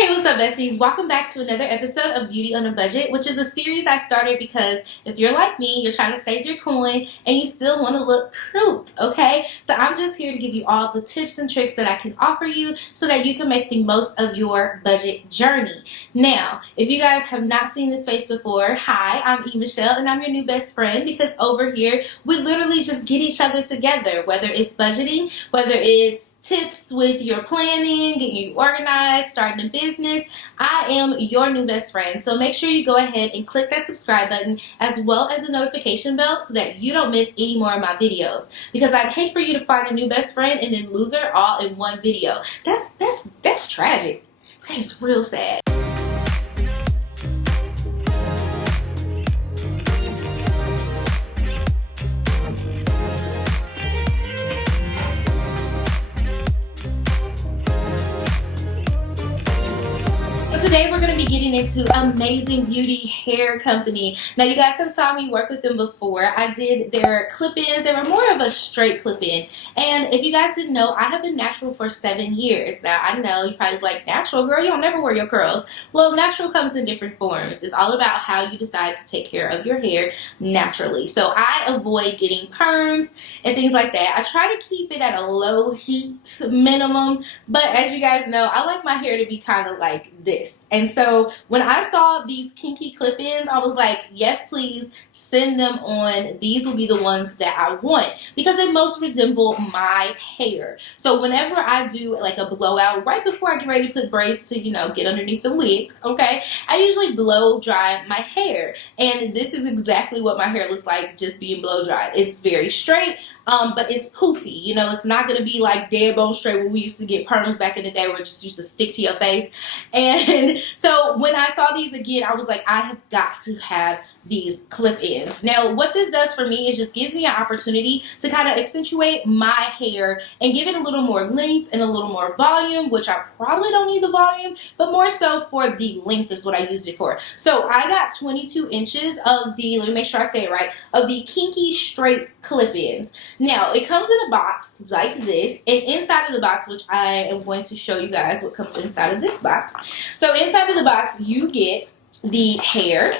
Hey, what's up, besties? Welcome back to another episode of Beauty on a Budget, which is a series I started because if you're like me, you're trying to save your coin and you still want to look cute, okay? So I'm just here to give you all the tips and tricks that I can offer you so that you can make the most of your budget journey. Now, if you guys have not seen this face before, hi, I'm Elaine Michelle and I'm your new best friend because over here, we literally just get each other together, whether it's budgeting, whether it's tips with your planning, getting you organized, starting a business. I am your new best friend, so make sure you go ahead and click that subscribe button as well as the notification bell so that you don't miss any more of my videos, because I'd hate for you to find a new best friend and then lose her all in one video. That's tragic. That is real sad. Today we're going to be getting into Amazing Beauty Hair Company. Now you guys have saw me work with them before. I did their clip-ins. They were more of a straight clip-in. And if you guys didn't know, I have been natural for 7 years. Now I know you're probably like, natural girl, you don't never wear your curls. Well, natural comes in different forms. It's all about how you decide to take care of your hair naturally. So I avoid getting perms and things like that. I try to keep it at a low heat minimum. But as you guys know, I like my hair to be kind of like this. And so when I saw these Kinky clip-ins, I was like, yes, please send them on. These will be the ones that I want because they most resemble my hair. So whenever I do like a blowout, right before I get ready to put braids to, you know, get underneath the wigs, okay, I usually blow dry my hair. And this is exactly what my hair looks like just being blow dried. It's very straight. But it's poofy, you know, it's not going to be like dead bone straight when we used to get perms back in the day where it just used to stick to your face. And so when I saw these again, I was like, I have got to have these clip-ins. Now what this does for me is just gives me an opportunity to kind of accentuate my hair and give it a little more length and a little more volume, which I probably don't need the volume, but more so for the length is what I used it for. So I got 22 inches of the, let me make sure I say it right, of the Kinky straight clip-ins. Now it comes in a box like this, and inside of the box, which I am going to show you guys what comes inside of this box. So inside of the box you get the hair,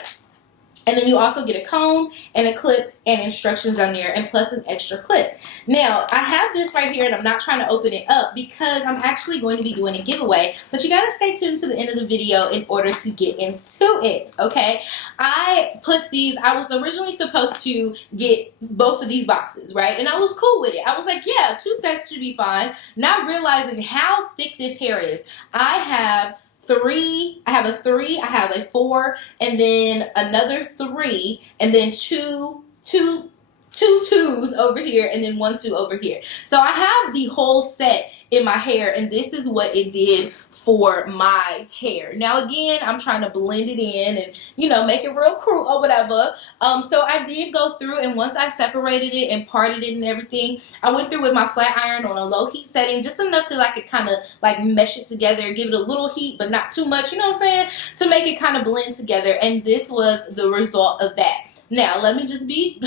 and then you also get a comb and a clip and instructions on there, and plus an extra clip. Now, I have this right here, and I'm not trying to open it up because I'm actually going to be doing a giveaway, but you got to stay tuned to the end of the video in order to get into it, okay? I put these, I was originally supposed to get both of these boxes, right? And I was cool with it. I was like, yeah, 2 sets should be fine. Not realizing how thick this hair is. I have a 3, I have a 4, and then another 3, and then two 2s over here, and then 1 2 over here. So I have the whole set in my hair, and this is what it did for my hair. Now again, I'm trying to blend it in and, you know, make it real cool or whatever. So I did go through, and once I separated it and parted it and everything, I went through with my flat iron on a low heat setting, just enough that I could kind of like mesh it together, give it a little heat but not too much, you know what I'm saying, to make it kind of blend together. And this was the result of that. Now let me just be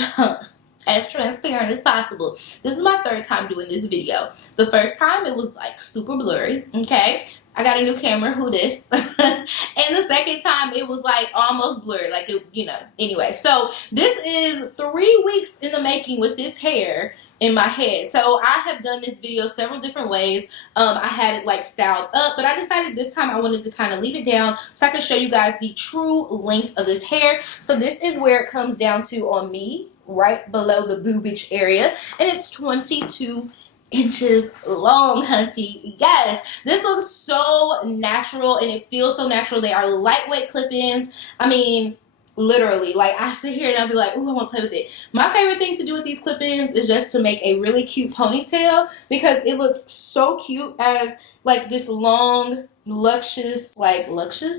as transparent as possible. This is my 3rd time doing this video. The first time it was like super blurry, okay? I got a new camera, who this? And the second time it was like almost blurry, like it, you know. Anyway, so this is 3 weeks in the making with this hair in my head. So I have done this video several different ways. I had it like styled up, but I decided this time I wanted to kind of leave it down so I could show you guys the true length of this hair. So this is where it comes down to on me, right below the boobage area, and it's 22 inches long, hunty. Yes, this looks so natural and it feels so natural. They are lightweight clip-ins. I mean, literally, like I sit here and I'll be like, ooh, I want to play with it. My favorite thing to do with these clip-ins is just to make a really cute ponytail, because it looks so cute as like this long, luscious ponytail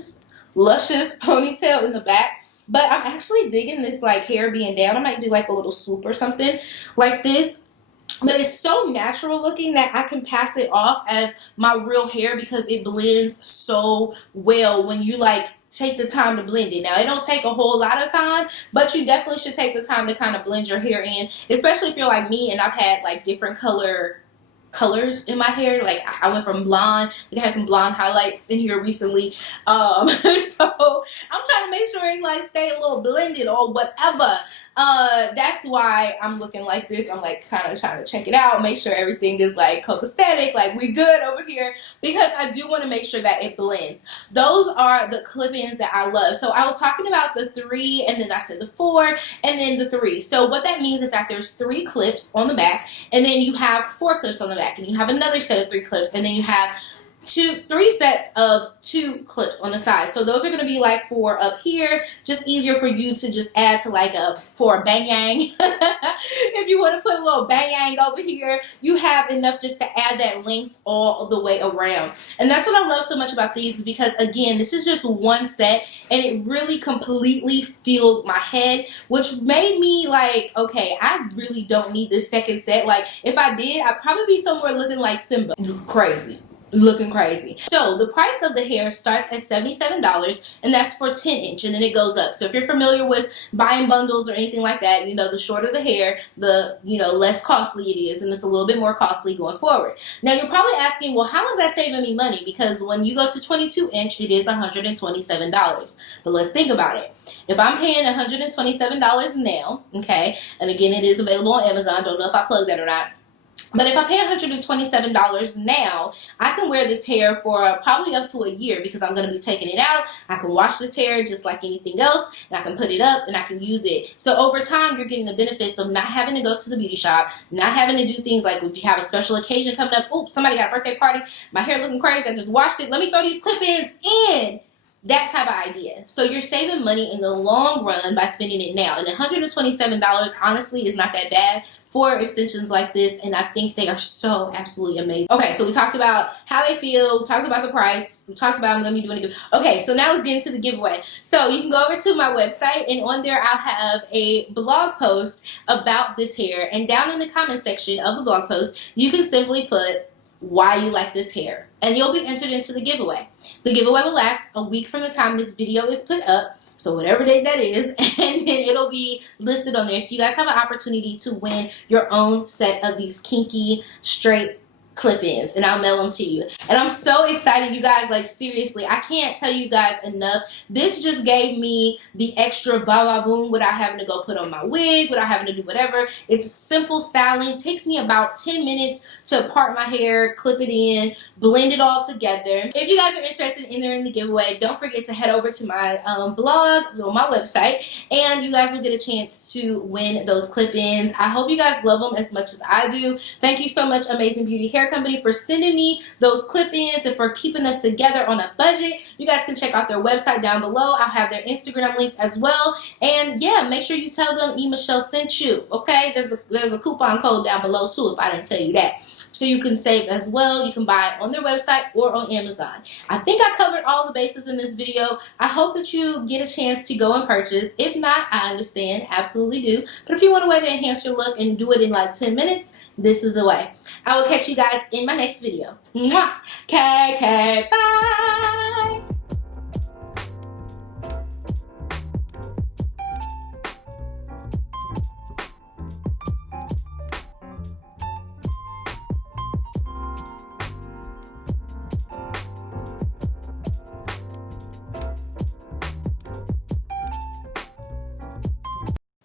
in the back. But I'm actually digging this like hair being down. I might do like a little swoop or something like this. But it's so natural looking that I can pass it off as my real hair because it blends so well when you like take the time to blend it. Now, it don't take a whole lot of time, but you definitely should take the time to kind of blend your hair in, especially if you're like me and I've had like different color colors in my hair. Like I went from blonde, like I had some blonde highlights in here recently, so I'm trying to make sure it like stay a little blended or whatever. That's why I'm looking like this. I'm like kind of trying to check it out, make sure everything is like copacetic, like we good over here, because I do want to make sure that it blends. Those are the clip-ins that I love. So I was talking about the 3, and then I said the 4, and then the 3. So what that means is that there's 3 clips on the back, and then you have 4 clips on the back, and you have another set of 3 clips, and then you have 3 sets of 2 clips on the side. So those are going to be like for up here, just easier for you to just add to like for a bang-yang. If you want to put a little bang-yang over here, you have enough just to add that length all the way around. And that's what I love so much about these, is because again, this is just one set, and it really completely filled my head, which made me like, okay, I really don't need this second set. Like if I did, I'd probably be somewhere looking like Simba. Crazy. Looking crazy. So the price of the hair starts at $77, and that's for 10-inch, and then it goes up. So if you're familiar with buying bundles or anything like that, you know, the shorter the hair, the, you know, less costly it is, and it's a little bit more costly going forward. Now you're probably asking, well, how is that saving me money? Because when you go to 22-inch, it is $127. But let's think about it. If I'm paying $127 now, okay, and again, it is available on Amazon. Don't know if I plugged that or not. But if I pay $127 now, I can wear this hair for probably up to a year, because I'm going to be taking it out. I can wash this hair just like anything else, and I can put it up and I can use it. So over time, you're getting the benefits of not having to go to the beauty shop, not having to do things like if you have a special occasion coming up, oops, somebody got a birthday party, my hair looking crazy, I just washed it, let me throw these clip-ins in. That type of idea. So you're saving money in the long run by spending it now. And $127 honestly is not that bad for extensions like this, and I think they are so absolutely amazing. Okay, so we talked about how they feel, we talked about the price, we talked about I'm going to be doing a giveaway. Okay, so now let's get into the giveaway. So you can go over to my website, and on there I'll have a blog post about this hair, and down in the comment section of the blog post, you can simply put why you like this hair, and you'll be entered into the giveaway. The giveaway will last a week from the time this video is put up, so whatever date that is, and then it'll be listed on there, so you guys have an opportunity to win your own set of these Kinky straight clip-ins, and I'll mail them to you. And I'm so excited, you guys, like seriously, I can't tell you guys enough. This just gave me the extra va-va-voom without having to go put on my wig, without having to do whatever. It's simple styling. It takes me about 10 minutes to part my hair, clip it in, blend it all together. If you guys are interested in entering the giveaway, don't forget to head over to my blog on my website, and you guys will get a chance to win those clip-ins. I hope you guys love them as much as I do. Thank you so much, Amazing Beauty Hair Company, for sending me those clip-ins and for keeping us together on a budget. You guys can check out their website down below. I'll have their Instagram links as well. And yeah, make sure you tell them Elaine Michelle sent you. Okay, there's a coupon code down below too if I didn't tell you that. So you can save as well. You can buy it on their website or on Amazon. I think I covered all the bases in this video. I hope that you get a chance to go and purchase. If not, I understand. Absolutely do. But if you want a way to enhance your look and do it in like 10 minutes, this is the way. I will catch you guys in my next video. Mwah! Okay, bye!